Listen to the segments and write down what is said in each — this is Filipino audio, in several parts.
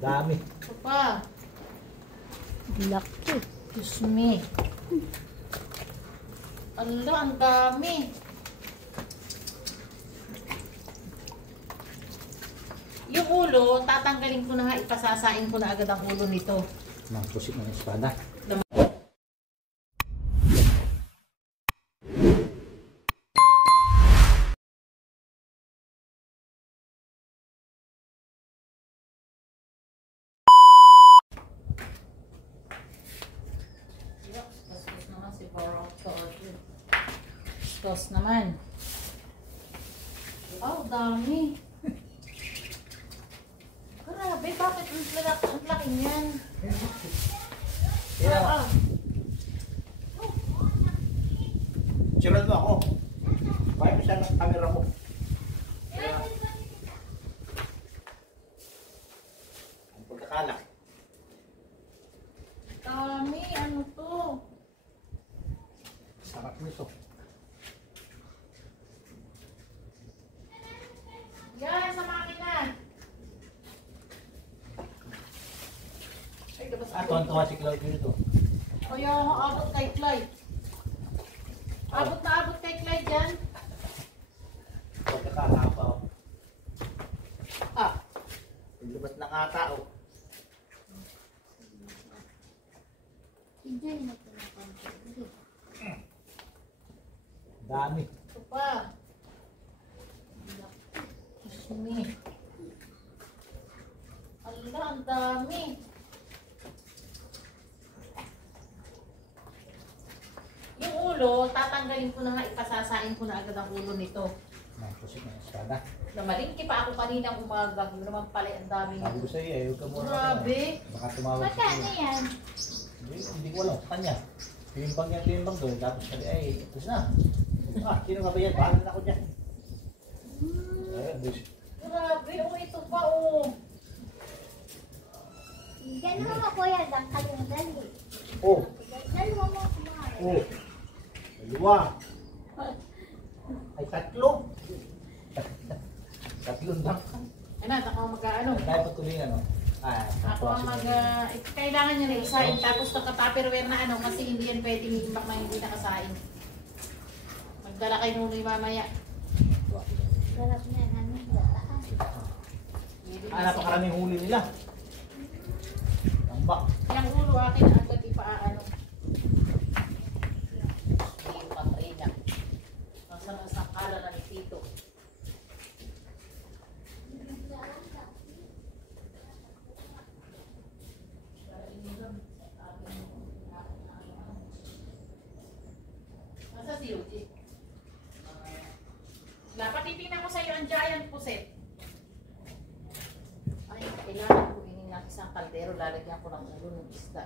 Dami. Ito pa. Laki. Diyos me. Ala, ang dami. Yung ulo, tatanggalin ko na nga, ipasasain ko na agad ang ulo nito. Mga pusit ng espada. Bastos naman si Barok. Bastos naman. Oh, dami. Grabe, bakit ang laki niyan? Kaya, sunod mo ako. Kaya mo siya ng camera mo. Kaya, ang pagkakalak. Dami, ano to? Sarap nito. Yan, sa makina. Ay, dabas ako. Tuwan-tuwa si Claudio nito. Kaya ako abot kay Clyde. Abot na abot kay Clyde yan. Pagkakalapaw. Ah, Lumabas na nga tao. Dami. ito pa. Diyos me. Ala, ang dami. Yung ulo, tatanggalin ko na nga, ipasasain ko na agad ang ulo nito. Mga pusit ng espada. Namalingki pa ako kaninang umaga. Yun naman pala ang daming. Sabi ko sa iyo, huwag ka muna. Grabe. Baka tumawag sa Magkano iyo. yan? Hindi ko alam sa kanya. Tinimbang niya, tinimbang doon. Tapos sabi, ay, ito na. Sino nga ba yan? Bahala na ako dyan. Ayun, Diyos. Grabe. Oh, ito pa oh. Ganun mo kuya, dangkalong dali. Oh, Dalawa mo kumain. oh. Dalawa. Ay, tatlo. Tatlong dangkal. Ay na, ako mag-ano. Dahil patuloy ano. Ako ang kailangan niya na isain. Tapos ito ka-tupperware na ano, kasi hindi yan pwedeng iimbak na hindi nakasain. Magdala kay Nunoy mamaya. Sarap na namin gataan. Napakaraming huli nila. Tambak. Yung ulo akin agad ipaano. Yung patay niya. Nasa kala na ni Tito. Nasa si Yuji. Dapat titingnan ko sa iyo ang giant puset. Ay, kailangan ko ng isang kaldero, lalagyan ko ng ulo ng isda.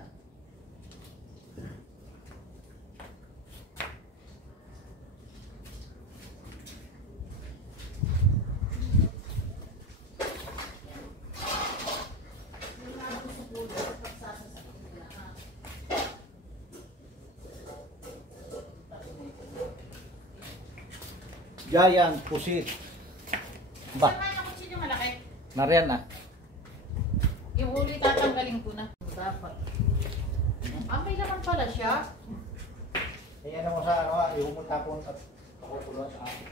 Giant pusit. Ba, Saan nga yung kutsilyo malaki? nariyan na. Yung ulo tatanggalin ko na. Dapat. May laman pala siya. Eh, ano mo sa ano, ihumunta ko at ako pulo sa akin.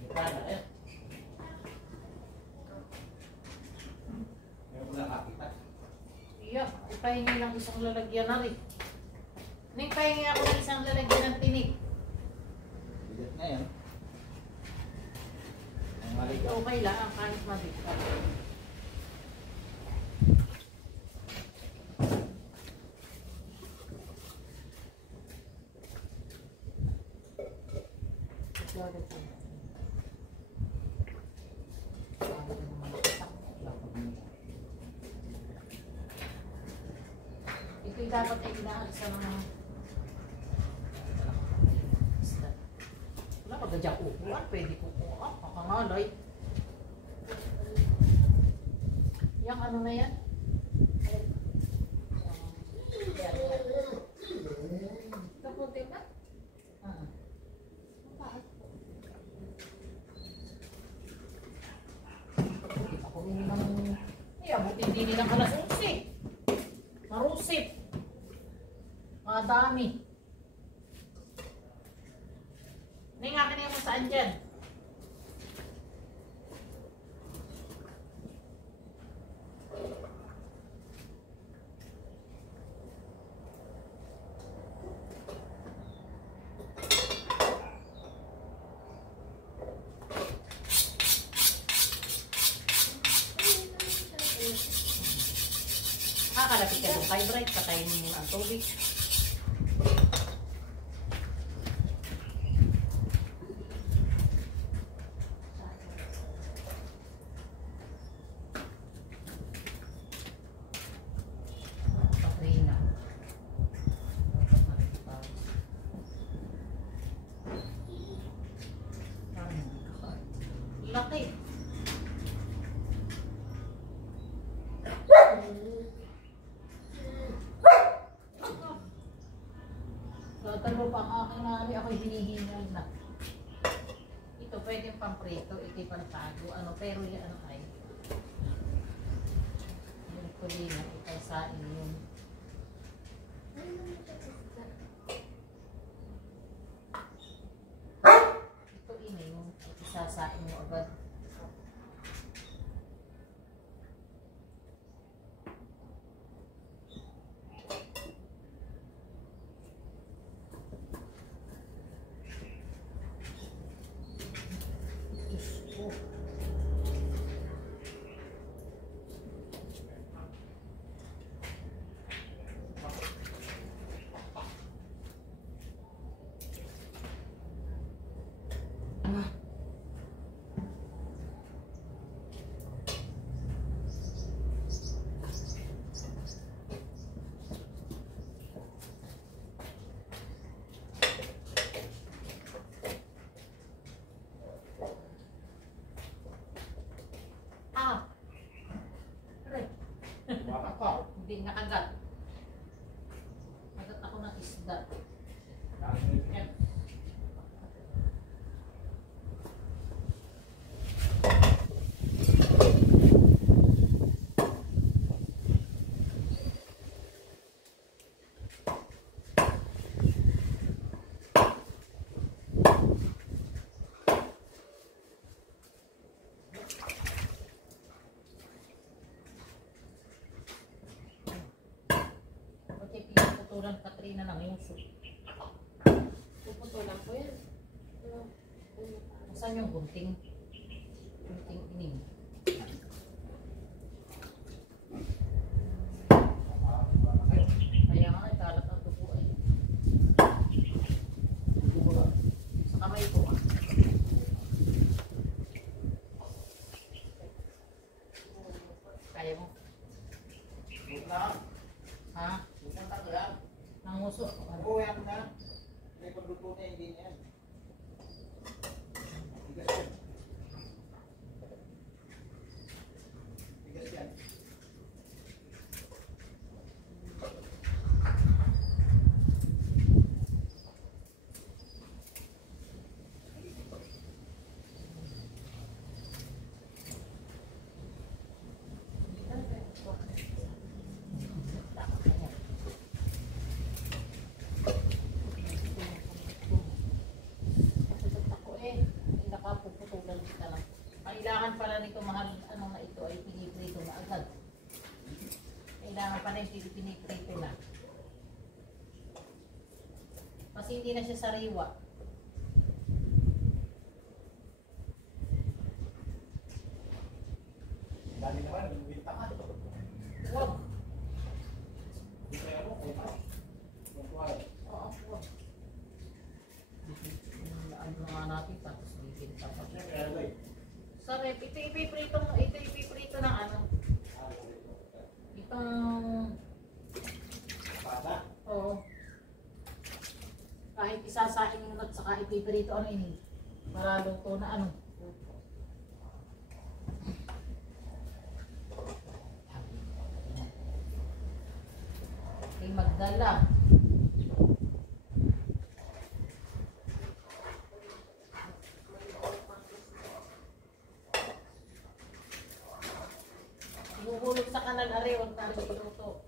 Mukha eh. Ngayon mo lang nakita. Iya, ipahingi lang isang lalagyan na rin. Nagpahingi ako ng isang lalagyan ng tinik. Bigat na yan. Ang mali ka. Okay lang, ang kahit mabigat. Ito'y dapat ay inaan sa mga isda. Wala ka gadyang upuan, pwede kukuha. Kakangalay. Yang ano na yan? Kapunti na? din ng... Ay, abutin din ng alas 11. Marusip. Madami. Hindi nga kanina kung saan dyan. Kalapit ka doon kay Bright, patayin mo muna ang tubig. Katrina. Laki. Tatalo pa ang aking nami, ako'y hinihingal na. Ito pwede pang prito, ito'y pantago, ano, pero yung ano ay. Yung kulina, ipalsain yun. Ito ini yung isasain mo agad. Hindi nakagat. Nagat ako ng isda. Yan. Puputulan Katrina ng yuso. Puputulan ko yan. Saan yung gunting? Gunting ining. Kaya nga italat ang tupo ay. Sa kamay ko. Kaya mo? Ha? Nanguso. Oo, yan na. May pagluto na hindi niya. Tigas yan. Tigas yan. Kailangan pala nito mahal, ano na ito ay piniprito na agad. Kailangan pala yung piniprito na. Kasi hindi na siya sariwa. Dali naman, winta ka. Wag. Kaya mo, kaya mo. Magkuhay. Oo, wag. Ano na nga natin, tapos bibinta pa. Kaya mo, Sa rep, ito ipiprito ng ano. Itong, pata. oo. Kahit isasain yung at saka ipiprito ano ini. Para luto na ano. Kay Magdala. kanal are, huwag na rin iluto.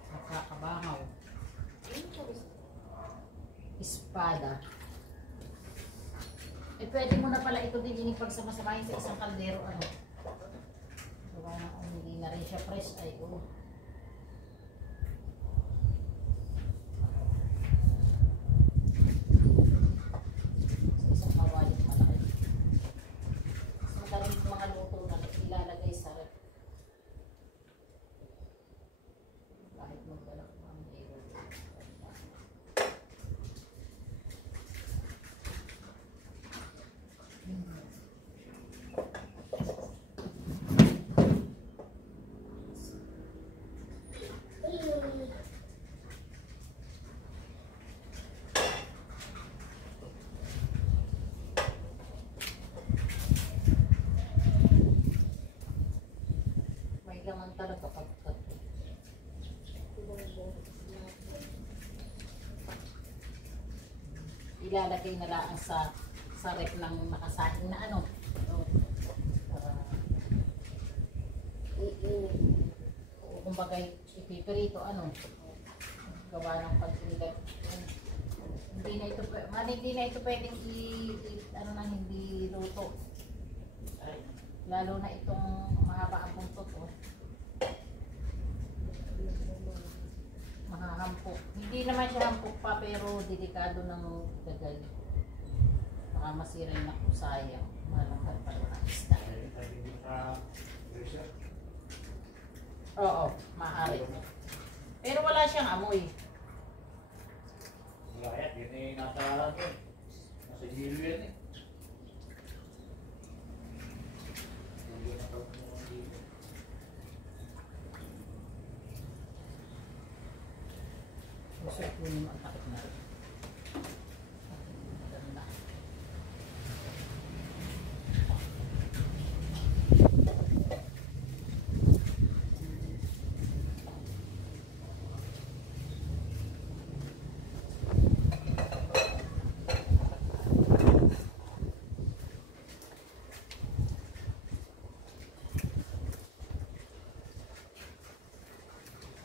Nakakabangaw. Espada. Eh, pwede mo na pala ito din ipagsamasamahin sa isang kaldero, ano? Diba, hindi na rin siya fresh, ay, oh. Sa isang kawalit malaki. Mas madaling mga luto na ilalagay sa rep. Kahit magdala ko ang mayroon. May laman talaga pagkat. Ilalagay na lang sa rep ng nakasahin na ano. Para kumbaga ipiperito ano. Gawa ng pagkilat. Hindi na ito pwedeng ano na hindi luto. Lalo na itong mahaba ang buntot, oh. Mahahampok. Hindi naman siya hampok pa, pero delikado ng dagay. Baka masira yung ako, sayang. Malangkat pa rin ang isda. Oo, maaari. Pero wala siyang amoy. Wala yan, yun eh, nasa hilo yan eh. Gusto ko yung ang takot na rin. Ganda.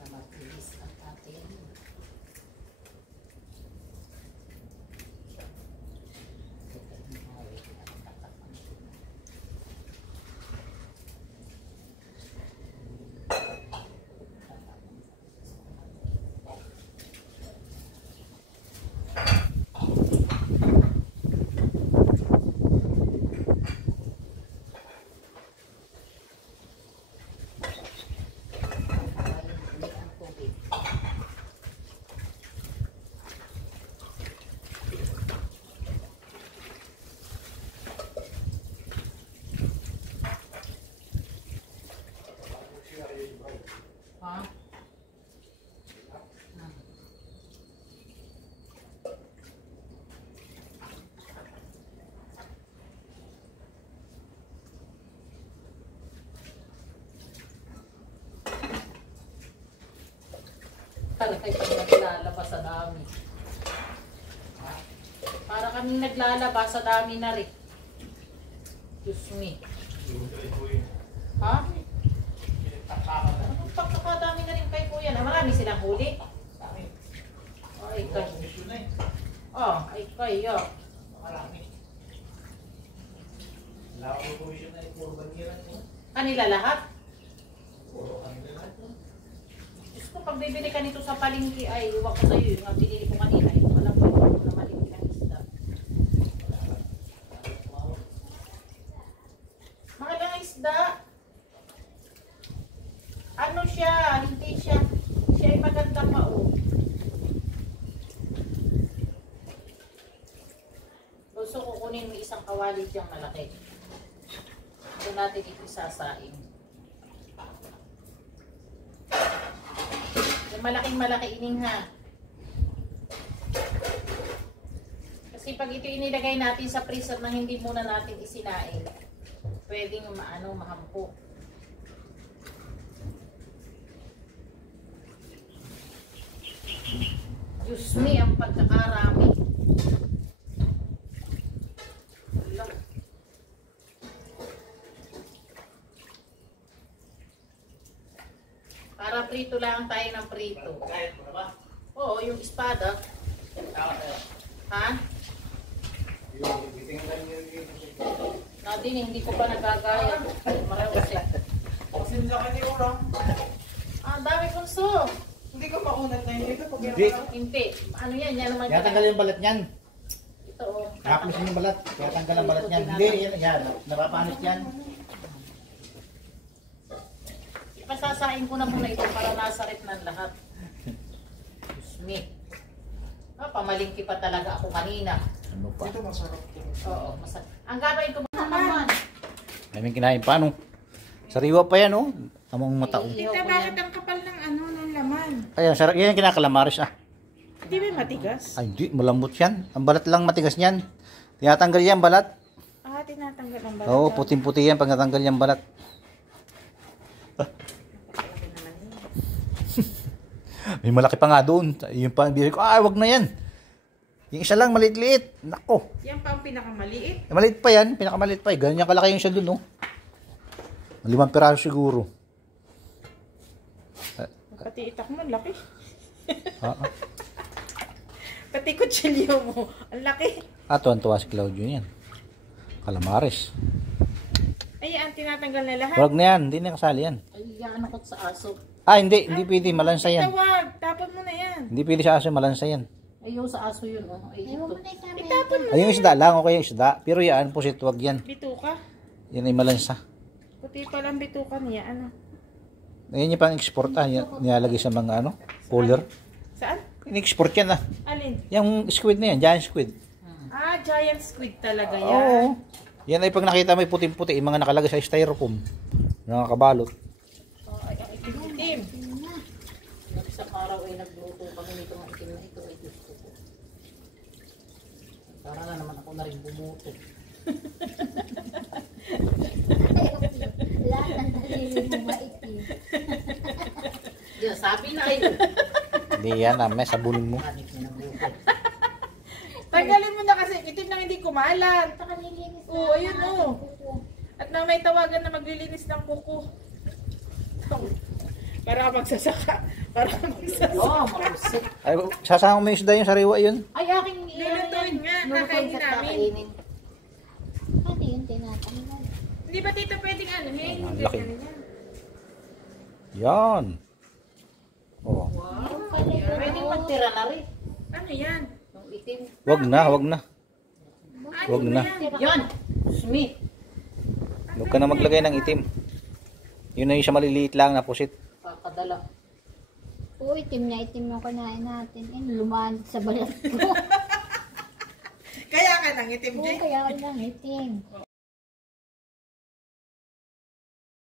Mabilis ang ating tubig. Ha? Talaga yung naglalabas sa dami. Para kaming naglalabas sa dami na rin. Diyos me. Ha? Anong pagkakadami na rin kay Kuya na? Marami silang huli. Ay, kay. Oh, ay kayo. Marami. Wala ko provision na puro bangiran mo. Kanila lahat? Puro kanila lahat. Diyos ko, pag bibili ka nito sa palengke, ay iwan ko sa'yo yung mga binili ko kanina. Ito alam ko yung na malingki ng isda. Mahal ang isda. Ano siya? Hindi siya. Siya ay maganda pa, oh. Gusto ko kunin mo isang kawali diyang malaki. Ito natin ito isasaing. Yung malaking-malaki ining ha. Kasi pag ito inilagay natin sa freezer na hindi muna natin isinain, pwedeng mahampo. Diyos me, ang pagkakarami. Wala. Para prito lang tayo ng prito. Kahit mo na ba? Oo, yung espada. Ha? Nadine, hindi ko pa nagagaya. Marawas eh. Kasi laki ni Urang. Ah, ang dami punso. Hindi ka maunat na yun. Pag Hindi. Hindi. Ano yan? Yan naman. Kaya tanggal yung balat niyan. Ito oh. Nakapusin yung balat. Kaya tanggal ang balat niyan. Hindi, yan. Napapanit yan. Pasasain ko na muna ito para nasa rep ng lahat. Diyos me. Ah, pamalingki pa talaga ako kanina. Ano pa? Ito masarap. Oo, masarap. Ang gagawin ko muna naman. May kinain pa, no? Sariwa pa yan, no? Among mataong. Tita, bakit ang kapal ng ano, ng laman? Ayan, sarap. Yan yung kinakalamaris, ah. Hindi ba matigas? Ay, hindi. Malambot yan. Ang balat lang matigas niyan. Tinatanggal yan, balat. Ah, tinatanggal ang balat. Oo, puting-puti yan pag natanggal yung balat. May malaki pa nga doon. Yung pa, bibig ko, wag na yan. Yung isa lang, maliit-liit. Nako. Yan pa ang pinakamaliit. Maliit pa yan, pinakamaliit pa. Ganyan kalaki yung siya doon, no? 5 piraso siguro. Pati itak mo, laki. Ah, Pati kutsilyo mo, ang laki. tuwan-tuwa si Claudio yan. Calamares. Ayan, tinatanggal na lahat. Wag na yan, hindi na kasali yan. Ay, ano ko sa aso. Hindi pwede, malansa yan. Tawag, tapon mo na yan. Hindi pwede sa aso, malansa yan. Ay, yung sa aso yun. Oh. Ay, Ewan ito. mo na yung Itapon mo. Ay, yung isda lang, okay yung isda. Pero yan, pusit, wag yan. Bituka. Yan ay malansa. Puti pa lang bituka niya, ano. Ayan yung pang-export, yan, nilalagay sa mga, cooler. Saan? In-export yan, Alin? Yung squid na yan, giant squid. Ah, giant squid talaga yan. Oo. Yan ay pag nakita mo yung puting-puti, yung mga nakalagay sa styrofoam. Nakakabalot. Oh, ay, itim. Nung isang araw ay nagluto kami nito ng itim na ito. Ay, Diyos ko po. Para na naman ako na rin bumuto. Lahat ng daliri mo maitim. Yan, sabi na ayun. Hindi yan, may sabunin mo. Panik na nagluto. Tanggalin mo na kasi, itim lang hindi kumalat. Saka nilinis na. Oo, ayun oh. At na may tawagan na maglilinis ng kuko. Para ka magsasaka. Para ka magsasaka. Oo, mausip. Ay, sasama mo yung isda yung sariwa yun. Ay, aking Lulutuin nga, Lulutuin kakainin at namin. kakainin. Ano yung tinatanggal? Hindi ba tito pwedeng ano, hey? Ang Hindi laki. ganyan yan. Yan. Oh. Wow. Pwedeng magtira na rin. Ano yan? Yung itim. Wag na, wag na. Ano Wag ba na. yan? Yan! Smith! Huwag ka na maglagay ng itim. Yun na yung sa maliliit lang na pusit. Kakadala. Oo, itim na itim yung kinain natin. Lumaan sa balat ko. Kaya ka nang itim, Oo, Jay. kaya ako lang itim.